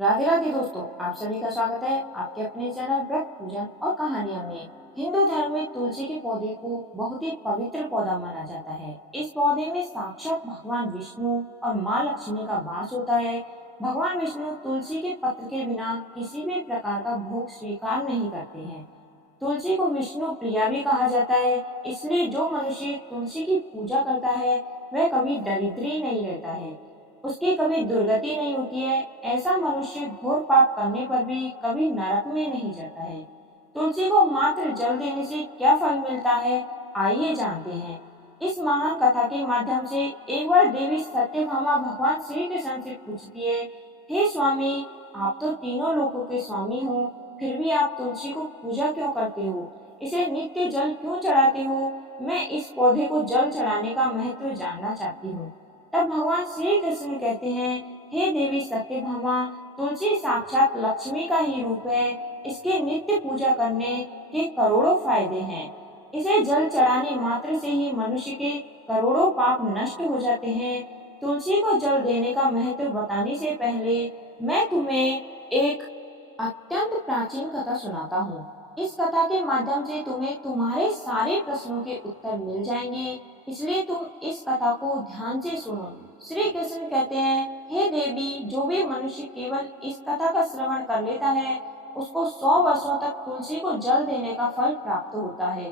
राधे राधे दोस्तों, आप सभी का स्वागत है आपके अपने चैनल व्रत पूजन और कहानियों में। हिंदू धर्म में तुलसी के पौधे को बहुत ही पवित्र पौधा माना जाता है। इस पौधे में साक्षात भगवान विष्णु और माँ लक्ष्मी का वास होता है। भगवान विष्णु तुलसी के पत्र के बिना किसी भी प्रकार का भोग स्वीकार नहीं करते हैं। तुलसी को विष्णु प्रिया भी कहा जाता है, इसलिए जो मनुष्य तुलसी की पूजा करता है वह कभी दरिद्री नहीं रहता है, उसकी कभी दुर्गति नहीं होती है। ऐसा मनुष्य घोर पाप करने पर भी कभी नरक में नहीं जाता है। तुलसी को मात्र जल देने से क्या फल मिलता है, आइए जानते हैं। इस महान कथा के माध्यम से एक बार देवी सत्यभामा भगवान श्री कृष्ण से पूछती है, हे स्वामी, आप तो तीनों लोकों के स्वामी हो, फिर भी आप तुलसी को पूजा क्यों करते हो, इसे नित्य जल क्यों चढ़ाते हो? मैं इस पौधे को जल चढ़ाने का महत्व जानना चाहती हूँ। तब भगवान श्री कृष्ण कहते हैं, हे देवी सत्यभामा, तुलसी साक्षात लक्ष्मी का ही रूप है। इसके नित्य पूजा करने के करोड़ों फायदे हैं। इसे जल चढ़ाने मात्र से ही मनुष्य के करोड़ों पाप नष्ट हो जाते हैं। तुलसी को जल देने का महत्व बताने से पहले मैं तुम्हें एक अत्यंत प्राचीन कथा सुनाता हूँ। इस कथा के माध्यम से तुम्हें तुम्हारे सारे प्रश्नों के उत्तर मिल जाएंगे, इसलिए तुम इस कथा को ध्यान से सुनो। श्री कृष्ण कहते हैं, हे देवी, जो भी मनुष्य केवल इस कथा का श्रवण कर लेता है उसको 100 वर्षों तक तुलसी को जल देने का फल प्राप्त होता है।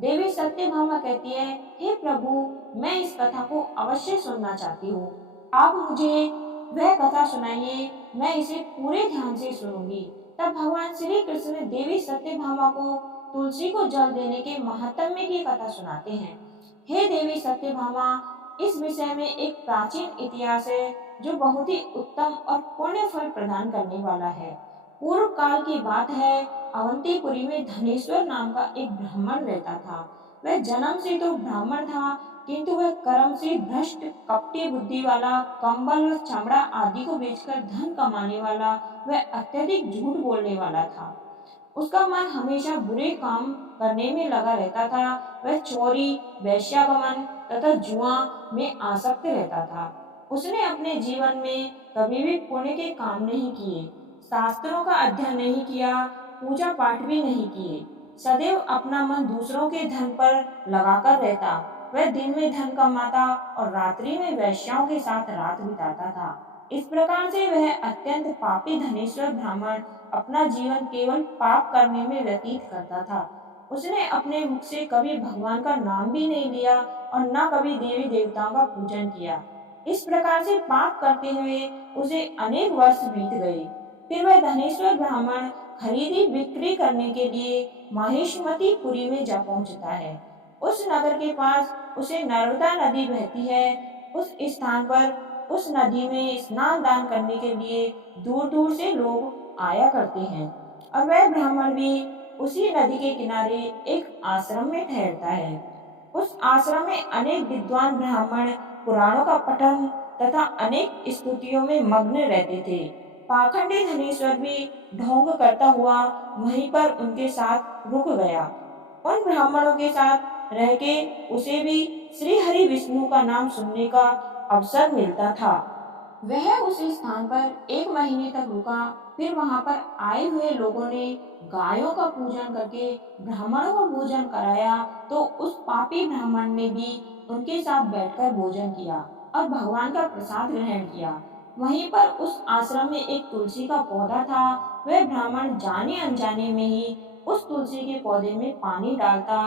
देवी सत्यभामा कहती है, हे प्रभु, मैं इस कथा को अवश्य सुनना चाहती हूँ। आप मुझे वह कथा सुनाइए, मैं इसे पूरे ध्यान से सुनूंगी। तब भगवान श्री कृष्ण ने देवी सत्यभामा को तुलसी को जल देने के महात्म्य की कथा सुनाते हैं। हे देवी सत्यभामा, इस विषय में एक प्राचीन इतिहास है जो बहुत ही उत्तम और पुण्य फल प्रदान करने वाला है। पूर्व काल की बात है, अवंतीपुरी में धनेश्वर नाम का एक ब्राह्मण रहता था। वह जन्म से तो ब्राह्मण था, किंतु वह कर्म से भ्रष्ट, कपटी बुद्धि वाला, कंबल और चमड़ा आदि को बेचकर धन कमाने वाला, वह अत्यधिक झूठ बोलने वाला था। उसका मन हमेशा बुरे काम करने में लगा रहता था। वह चोरी, वेश्यागमन तथा जुआ में आसक्त रहता था। उसने अपने जीवन में कभी भी पुण्य के काम नहीं किए, शास्त्रों का अध्ययन नहीं किया, पूजा पाठ भी नहीं किए। सदैव अपना मन दूसरों के धन पर लगाकर रहता। वह दिन में धन कमाता और रात्रि में वेश्याओं के साथ रात बिताता था। इस प्रकार से वह अत्यंत पापी धनेश्वर ब्राह्मण अपना जीवन केवल पाप करने में व्यतीत करता था। उसने अपने मुख से कभी भगवान का नाम भी नहीं लिया और न कभी देवी देवताओं का पूजन किया। इस प्रकार से पाप करते हुए उसे अनेक वर्ष बीत गए। फिर वह धनेश्वर ब्राह्मण खरीदी बिक्री करने के लिए माहिष्मतीपुरी में जा पहुंचता है। उस नगर के पास उसे नर्मदा नदी बहती है। उस स्थान पर उस नदी में स्नान दान करने के लिए दूर दूर से लोग आया करते हैं और वह ब्राह्मण भी उसी नदी के किनारे एक आश्रम में ठहरता है। उस आश्रम में अनेक विद्वान ब्राह्मण पुराणों का पठन तथा अनेक स्तुतियों में मग्न रहते थे। पाखंडी धनेश्वर भी ढोंग करता हुआ वहीं पर उनके साथ रुक गया। उन ब्राह्मणों के साथ रह के उसे भी श्री हरि विष्णु का नाम सुनने का अवसर मिलता था। वह उस स्थान पर 1 महीने तक रुका। फिर वहां पर आए हुए लोगों ने गायों का पूजन करके ब्राह्मणों को भोजन कराया, तो उस पापी ब्राह्मण ने भी उनके साथ बैठकर भोजन किया और भगवान का प्रसाद ग्रहण किया। वहीं पर उस आश्रम में एक तुलसी का पौधा था। वह ब्राह्मण जाने अनजाने में ही उस तुलसी के पौधे में पानी डालता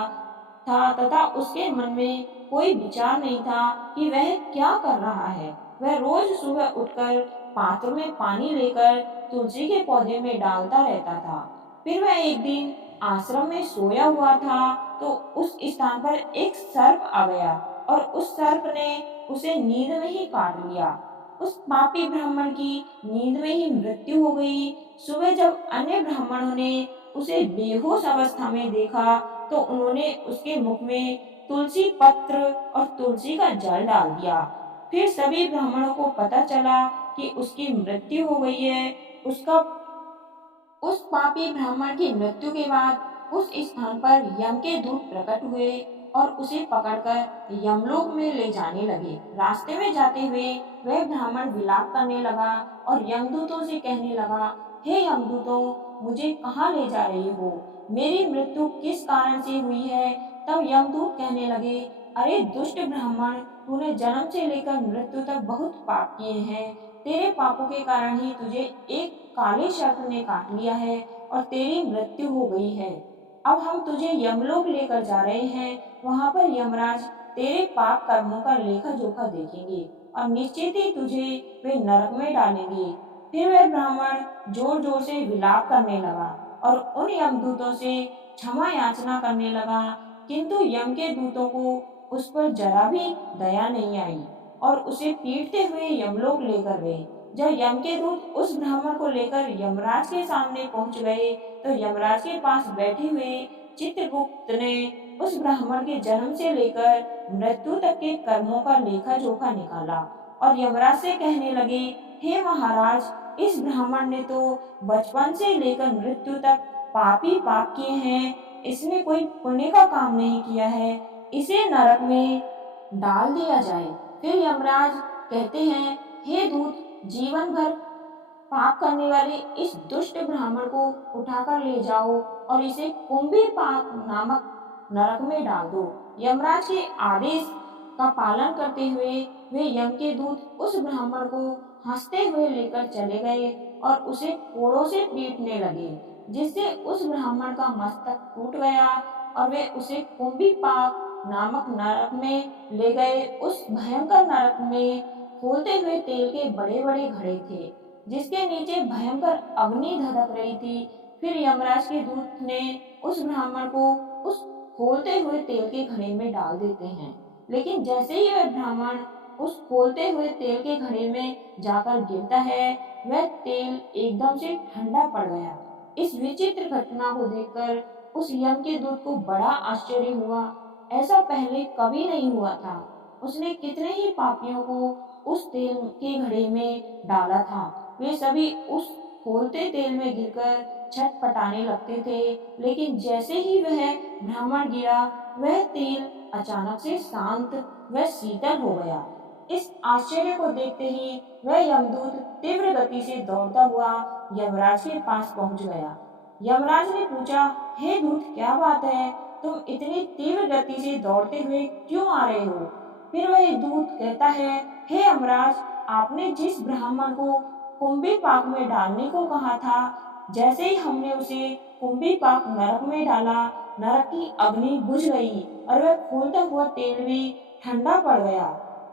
था तथा उसके मन में कोई विचार नहीं था कि वह क्या कर रहा है। वह रोज सुबह उठकर पात्र में पानी लेकर तुलसी के पौधे में डालता रहता था। फिर वह एक दिन आश्रम में सोया हुआ था तो उस स्थान पर एक सर्प आ गया और उस सर्प ने उसे नींद में ही काट लिया। उस पापी ब्राह्मण की नींद में ही मृत्यु हो गई। सुबह जब अन्य ब्राह्मणों ने उसे बेहोश अवस्था में देखा तो उन्होंने उसके मुख में तुलसी पत्र और तुलसी का जल डाल दिया। फिर सभी ब्राह्मणों को पता चला कि उसकी मृत्यु हो गई है। उसका उस पापी ब्राह्मण की मृत्यु के बाद उस स्थान पर यम के दूत प्रकट हुए और उसे पकड़कर यमलोक में ले जाने लगे। रास्ते में जाते हुए वह ब्राह्मण विलाप करने लगा और यमदूतों से कहने लगा, हे यमदूतों, मुझे कहाँ ले जा रही हो? मेरी मृत्यु किस कारण से हुई है? तब यमदूत कहने लगे, अरे दुष्ट ब्राह्मण, तूने जन्म से लेकर मृत्यु तक बहुत पाप किए हैं। तेरे पापों के कारण ही तुझे एक काले सर्प ने काट लिया है और तेरी मृत्यु हो गई है। अब हम तुझे यमलोक लेकर जा रहे हैं। वहाँ पर यमराज तेरे पाप कर्मों का लेखा जोखा देखेंगे और निश्चित ही तुझे वे नरक में डालेंगे। फिर वह ब्राह्मण जोर जोर से विलाप करने लगा और उन यमदूतों से क्षमा याचना करने लगा, किंतु यम के दूतों को उस पर जरा भी दया नहीं आई और उसे पीटते हुए यमलोक लेकर गए। जब यम के दूत उस ब्राह्मण को लेकर यमराज के सामने पहुंच गए तो यमराज के पास बैठे हुए चित्रगुप्त ने उस ब्राह्मण के जन्म से लेकर मृत्यु तक के कर्मों का लेखा जोखा निकाला और यमराज से कहने लगे, हे महाराज, इस ब्राह्मण ने तो बचपन से लेकर मृत्यु तक पाप ही पाप किए हैं। इसने कोई पुण्य का काम नहीं किया है। इसे नरक में डाल दिया जाए। फिर यमराज कहते हैं, हे दूत, जीवन भर पाप करने वाले इस दुष्ट ब्राह्मण को उठाकर ले जाओ और इसे कुंभी पाक नामक नरक में डाल दो। यमराज के आदेश का पालन करते हुए वे यम के दूत उस ब्राह्मण को हंसते हुए लेकर चले गए और उसे कोड़ों से पीटने लगे, जिससे उस ब्राह्मण का मस्तक टूट गया और वे उसे कुंभी पाक नामक नरक में ले गए। उस भयंकर नरक में खोलते हुए तेल के बड़े बड़े घड़े थे, जिसके नीचे भयंकर अग्नि धधक रही थी। फिर यमराज के दूत ने उस ब्राह्मण को उस खोलते हुए तेल के घड़े में डाल देते हैं, लेकिन जैसे ही वह ब्राह्मण उस खोलते हुए तेल के घड़े में जाकर गिरता है, वह तेल एकदम से ठंडा पड़ गया। इस विचित्र घटना को देखकर उस यम के दूत को बड़ा आश्चर्य हुआ। ऐसा पहले कभी नहीं हुआ था। उसने कितने ही पापियों को उस तेल के घड़े में डाला था। वे सभी उस खोलते तेल में गिरकर छटपटाने लगते थे, लेकिन जैसे ही वह ब्राह्मण गिरा, वह तेल अचानक से शांत व शीतल हो गया। इस आश्चर्य को देखते ही वह यमदूत तीव्र गति से दौड़ता हुआ यमराज के पास पहुंच गया। यमराज ने पूछा, हे दूत, क्या बात है? तुम इतनी तीव्र गति से दौड़ते हुए क्यों आ रहे हो? फिर वह दूत कहता है, हे यमराज, आपने जिस ब्राह्मण को कुंभी पाक में डालने को कहा था, जैसे ही हमने उसे कुंभी पाक नरक में डाला, नरक की अग्नि बुझ गई और वह खोलता हुआ तेल भी ठंडा पड़ गया।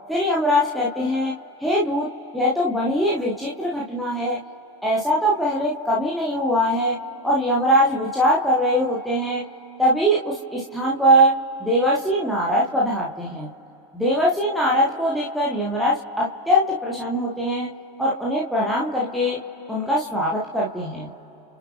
फिर यमराज कहते हैं, हे दूत, यह तो बड़ी ही विचित्र घटना है। ऐसा तो पहले कभी नहीं हुआ है। और यमराज विचार कर रहे होते हैं, तभी उस स्थान पर देवर्षि नारद पधारते हैं। देवर्षि नारद को देखकर यमराज अत्यंत प्रसन्न होते हैं और उन्हें प्रणाम करके उनका स्वागत करते हैं।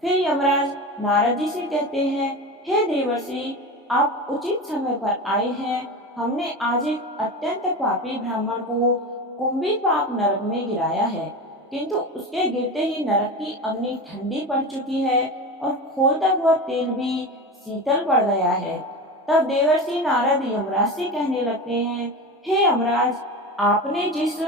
फिर यमराज नारद जी से कहते हैं, हे देवर्षि, आप उचित समय पर आए हैं। हमने आज एक अत्यंत पापी ब्राह्मण को कुंभी पाक नरक में गिराया है, किंतु उसके गिरते ही नरक की अग्नि ठंडी पड़ चुकी है और खोलता हुआ तेल भी शीतल पड़ गया है। तब देवर्षि नारद यमराज से कहने लगते हैं, हे यमराज, आपने जिस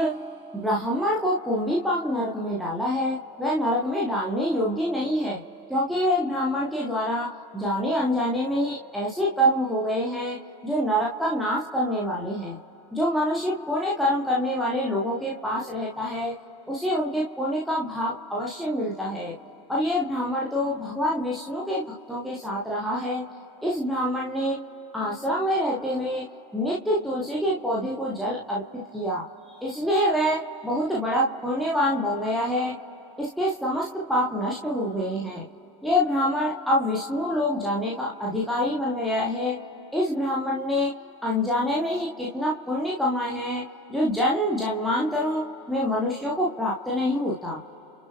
ब्राह्मण को कुंभी पाक नरक में डाला है, वह नरक में डालने योग्य नहीं है, क्योंकि वह ब्राह्मण के द्वारा जाने अनजाने में ही ऐसे कर्म हो गए हैं जो नरक का नाश करने वाले हैं। जो मनुष्य पुण्य कर्म करने वाले लोगों के पास रहता है, उसे उनके पुण्य का भाग अवश्य मिलता है। और यह ब्राह्मण तो भगवान विष्णु के भक्तों के साथ रहा है। इस ब्राह्मण ने आश्रम में रहते हुए नित्य तुलसी के पौधे को जल अर्पित किया, इसलिए वह बहुत बड़ा पुण्यवान बन गया है। इसके समस्त पाप नष्ट हो गए हैं। यह ब्राह्मण अब विष्णु लोक जाने का अधिकारी बन गया है। इस ब्राह्मण ने अनजाने में ही कितना पुण्य कमाए हैं, जो जन्म जन्मांतरों में मनुष्यों को प्राप्त नहीं होता।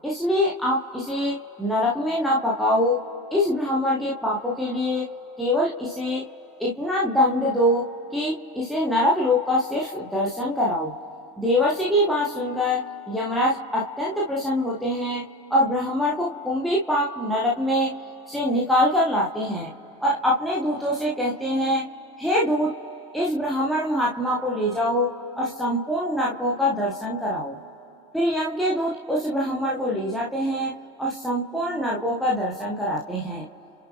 इसलिए आप इसे नरक में न पकाओ। इस ब्राह्मण के पापों के लिए केवल इसे इतना दंड दो कि इसे नरक लोक का सिर्फ दर्शन कराओ। देवर्षि की बात सुनकर यमराज अत्यंत प्रसन्न होते हैं और ब्राह्मण को कुंभी पाक नरक में से निकाल कर लाते हैं और अपने दूतों से कहते हैं, हे दूत, इस ब्राह्मण महात्मा को ले जाओ और संपूर्ण नरकों का दर्शन कराओ। फिर यम के दूत उस ब्राह्मण को ले जाते हैं और संपूर्ण नरकों का दर्शन कराते हैं।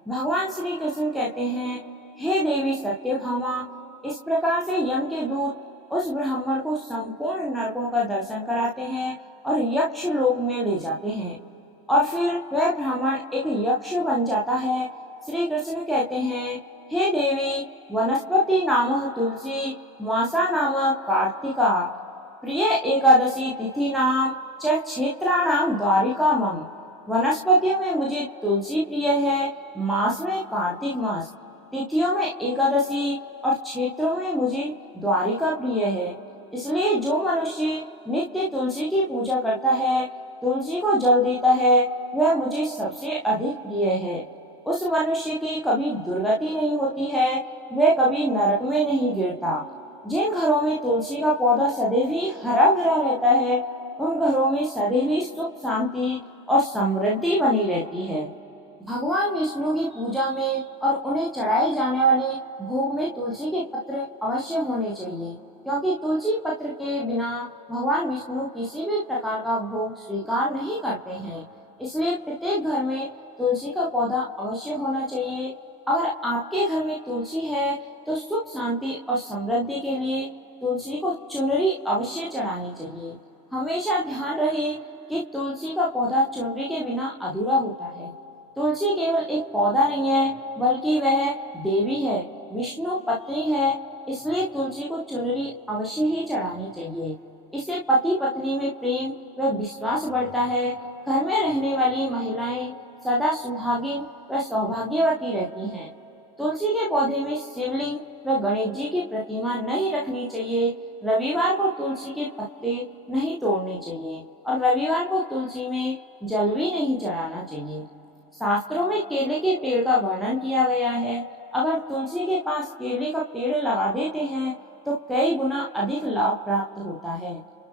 भगवान श्री कृष्ण कहते हैं, हे देवी सत्यभामा, इस प्रकार से यम के दूत उस ब्राह्मण को संपूर्ण नरकों का दर्शन कराते हैं और यक्ष लोक में ले जाते हैं और फिर वह ब्राह्मण एक यक्ष बन जाता है। श्री कृष्ण कहते हैं, हे देवी वनस्पति नाम तुलसी, मासा नाम कार्तिका, प्रिय एकादशी तिथि नाम च क्षेत्राणाम द्वारिका मम। वनस्पतियों में मुझे तुलसी प्रिय है, मास में कार्तिक मास, तिथियों में एकादशी और क्षेत्रों में मुझे द्वारिका प्रिय है। इसलिए जो मनुष्य नित्य तुलसी की पूजा करता है, तुलसी को जल देता है, वह मुझे सबसे अधिक प्रिय है। उस मनुष्य की कभी दुर्गति नहीं होती है, वह कभी नरक में नहीं गिरता। जिन घरों में तुलसी का पौधा सदैव ही हरा भरा रहता है, उन घरों में सदैव ही सुख शांति और समृद्धि बनी रहती है। भगवान विष्णु की पूजा में और उन्हें चढ़ाए जाने वाले भोग में तुलसी के पत्र अवश्य होने चाहिए, क्योंकि तुलसी पत्र के बिना भगवान विष्णु किसी भी प्रकार का भोग स्वीकार नहीं करते हैं। इसलिए प्रत्येक घर में तुलसी का पौधा अवश्य होना चाहिए। अगर आपके घर में तुलसी है तो सुख शांति और समृद्धि के लिए तुलसी को चुनरी अवश्य चढ़ानी चाहिए। हमेशा ध्यान रहे कि तुलसी का पौधा चुनरी के बिना अधूरा होता है। तुलसी केवल एक पौधा नहीं है, बल्कि वह देवी है, विष्णु पत्नी है। इसलिए तुलसी को चुनरी अवश्य ही चढ़ानी चाहिए। इससे पति पत्नी में प्रेम व विश्वास बढ़ता है। घर में रहने वाली महिलाएं सदा सुहागिन व सौभाग्यवती रहती हैं। तुलसी के पौधे में शिवलिंग व गणेश जी की प्रतिमा नहीं रखनी चाहिए। रविवार को तुलसी के पत्ते नहीं तोड़ने चाहिए और रविवार को तुलसी में जल भी नहीं चढ़ाना चाहिए। शास्त्रों में केले के पेड़ का वर्णन किया गया है। अगर तुलसी के पास केले का पेड़ लगा देते हैं तो कई गुना अधिक लाभ प्राप्त होता है।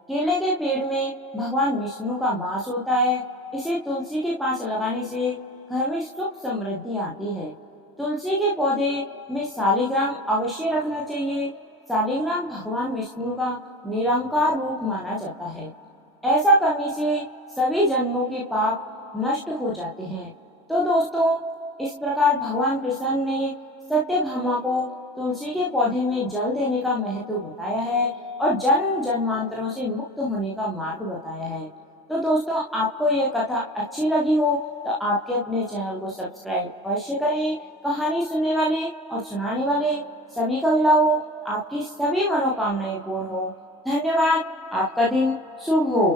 केले के पेड़ में भगवान विष्णु का वास होता है। इसे तुलसी के पास लगाने से घर में सुख समृद्धि आती है। तुलसी के पौधे में शालिग्राम अवश्य रखना चाहिए। शालिग्राम भगवान विष्णु का निरंकार रूप माना जाता है। ऐसा करने से सभी जन्मों के पाप नष्ट हो जाते हैं। तो दोस्तों, इस प्रकार भगवान कृष्ण ने सत्यभामा को तुलसी के पौधे में जल देने का महत्व बताया है और जन्म जन्मांतरों से मुक्त होने का मार्ग बताया है। तो दोस्तों, आपको ये कथा अच्छी लगी हो तो आपके अपने चैनल को सब्सक्राइब अवश्य करें। कहानी सुनने वाले और सुनाने वाले सभी का भला हो, आपकी सभी मनोकामनाएं पूर्ण हो। धन्यवाद। आपका दिन शुभ हो।